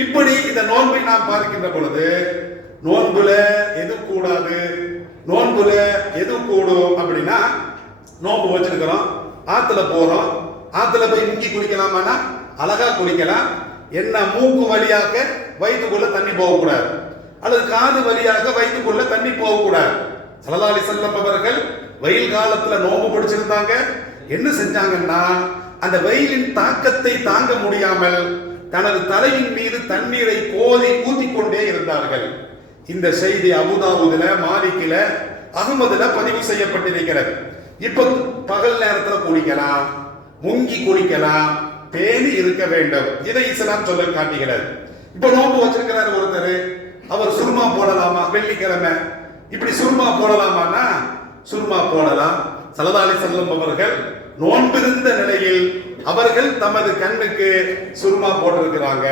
இப்படி இந்த நோன்பை நாம் பார்க்கின்ற பொழுது நோன்புல எது கூடாது, நோன்புல எது கூடும் அப்படின்னா, நோன்பு வச்சிருக்கிறோம், ஆத்துல போறோம், ஆத்துல போய் முங்கி குளிக்கலாமான்னா அழகா குளிக்கலாம். என்ன மூக்கு வழியாக வயிற்றுக்குள்ள தண்ணி போகக்கூடாது, அல்லது காது வழியாக வயிற்றுக்குள்ள தண்ணி போகக்கூடாது. ஸல்லல்லாஹு அலைஹி வஸல்லம் அவர்கள் வெயில் காலத்துல நோன்பு பிடிச்சிருந்தாங்க. என்ன செஞ்சாங்கன்னா, அந்த வெயிலின் தாக்கத்தை தாங்க முடியாமல் தனது தலையின் மீது தண்ணீரை கோதி ஊத்திக்கொண்டே இருந்தார்கள். இந்த செய்தி அபூதாவூதுல, மாலிக்ல, அஹ்மதுல பதிவு செய்யப்பட்டிருக்கிறது. இப்ப பகல் நேரத்தில் குளிக்கலாம், முங்கி குளிக்கலாம், பேணி இருக்க வேண்டும். இதை இஸ்லாம் சொல்ல காட்டுகிறது. இப்ப நோன்பு வச்சிருக்கிறார் ஒருத்தர், அவர் சுர்மா போடலாமா? வெள்ளிக்கிழமை இப்படி சுர்மா போடலாமான்னா சுர்மா போடலாம். ஸல்லல்லாஹு அலைஹி வஸல்லம் அவர்கள் நோன்பிருந்த நிலையில் அவர்கள் தமது கண்ணுக்கு சுர்மா போட்டிருக்கிறாங்க.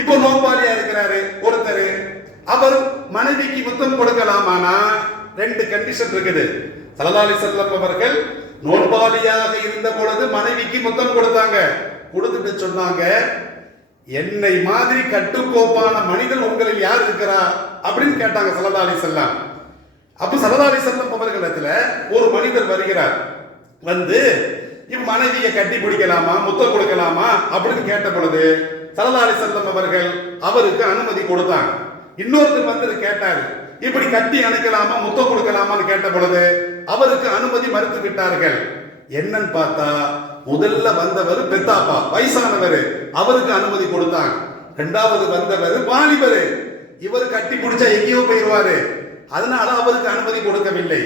இப்போ நோன்பாளியா இருக்கிறாரு ஒருத்தர், அவர் மனைவிக்கு முத்தம் கொடுக்கலாமானா ரெண்டு கண்டிஷன் இருக்குது. ஸல்லல்லாஹு அலைஹி வஸல்லம் அவர்கள் நோன்பாளியாக இருந்த பொழுது மனைவிக்கு முத்தம் கொடுத்தாங்க. கொடுத்துட்டு சொன்னாங்க, என்னை மாதிரி கட்டுக்கோப்பான மனிதன் உங்களில் யார் இருக்கிறா அப்படின்னு கேட்டாங்க ஸல்லல்லாஹு அலைஹி வஸல்லம். அப்ப ஸல்லல்லாஹு அலைஹி வஸல்லம் அவர்களிடத்துல ஒரு மனிதர் வருகிறார். வந்து இவ் மனைவியை கட்டி பிடிக்கலாமா, முத்தம் கொடுக்கலாமா அப்படின்னு கேட்ட பொழுது ஸல்லல்லாஹு அலைஹி வஸல்லம் அவர்கள் அவருக்கு அனுமதி கொடுத்தாங்க. இன்னொருத்தர் வந்து கேட்டாரு, இப்படி கட்டி அணைக்கலாமா, முத்தம் கொடுக்கலாமான்னு கேட்ட பொழுது அவருக்கு அனுமதி மறுத்து விட்டார்கள். என்னன்னு பார்த்தா, முதல்ல வந்தவர் பெத்தாப்பா, வயசானவர், அவருக்கு அனுமதி கொடுத்தாங்க. இரண்டாவது வந்தவர் வாலிபர், இவர் கட்டி பிடிச்சா எங்கேயோ போயிடுவாரு, அதனால அவருக்கு அனுமதி கொடுக்கவில்லை.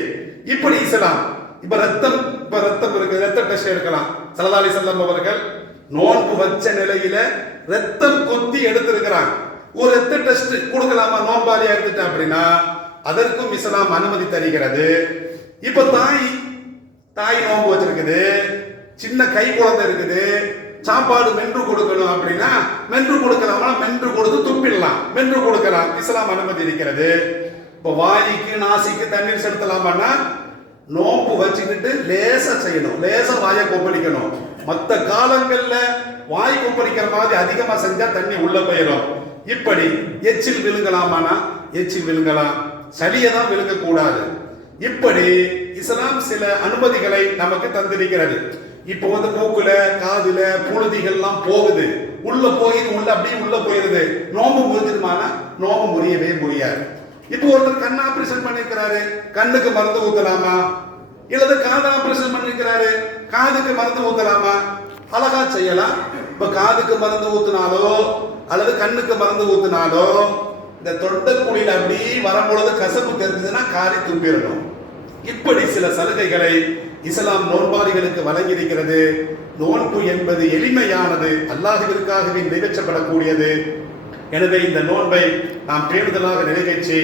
இப்படி இஸ்லாம் இப்ப ரத்தம் இருக்கு, ரத்த டெஸ்ட் எடுக்கலாம். ஸல்லல்லாஹு அலைஹி வஸல்லம் அவர்கள் நோன்பு வச்ச நிலையில ரத்தம் கொத்தி எடுத்திருக்கிறாங்க. ஒரு ரத்த டெஸ்ட் கொடுக்கலாமா நோன்பாளியா எடுத்துட்டேன் அப்படின்னா அதற்கும் இஸ்லாம் அனுமதி தருகிறது. இப்ப தாய் நோன்பு வச்சிருக்குது, சின்ன கை குழந்தை இருக்குது, சாப்பாடு மென்று கொடுக்கணும் அப்படின்னா மென்று கொடுக்கலாமா, மென்று கொடுத்து துப்பிடலாம், மென்று கொடுக்கலாம், இஸ்லாம் அனுமதி இருக்கிறது. இப்போ வாய்க்கு நாசிக்கு தண்ணீர் செலுத்தலாமான்னா நோன்பு வச்சுக்கிட்டு லேசா செய்யணும், லேசா வாயை கொப்பளிக்கணும். மற்ற காலங்கள்ல வாய் கொப்பளிக்கிற மாதிரி அதிகமா செஞ்சா தண்ணி உள்ள போயிடும். இப்படி எச்சில் விழுங்கலாமானா எச்சில் விழுங்கலாம், சளியை தான் விழுங்க கூடாது. இப்படி இஸ்லாம் சில அனுமதிகளை நமக்கு தந்திருக்கிறது. இப்போ வந்து மூக்குல, காதுல புழுதிகள்லாம் போகுது, உள்ள போய் உள்ள அப்படியே உள்ள போயிருது, நோம்பு முறிஞ்சிருமானா நோம்பு முறியவே முடியாது. இப்போ ஒருத்தர் கண் ஆபரேஷன் பண்ணிருக்கிறாரு, கண்ணுக்கு மருந்து ஊத்தலாமா? இல்லது காது ஆபரேஷன் பண்ணிருக்கிறாரு, காதுக்கு மருந்து ஊத்தலாமா? அழகா செய்யலாம். இப்ப காதுக்கு மருந்து ஊத்தினாலோ அல்லது கண்ணுக்கு மருந்து ஊத்தினாலோ இந்த தொண்டைக்குழியில அப்படி வரும்பொழுது கசப்பு தெரிஞ்சதுன்னா காரி துப்பிடணும். இப்படி சில சலுகைகளை இஸ்லாம் நோன்பாளிகளுக்கு வழங்கியிருக்கிறது. நோன்பு என்பது எளிமையானது, அல்லாஹ்விற்காகவே நிறைவேற்றப்படக்கூடியது. எனவே இந்த நோன்பை நாம் பேணுதலாக நிறைவேற்றி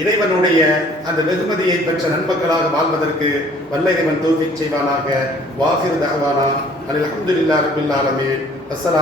இறைவனுடைய அந்த வெகுமதியை பெற்ற நண்பர்களாக வாழ்வதற்கு வல்ல இறைவன் தௌஃபீக் செய்வானாக. வாஹிர் தஅவானா அல்ஹம்துலில்லாஹி ரப்பில் ஆலமீன். அஸ்ஸலாம்.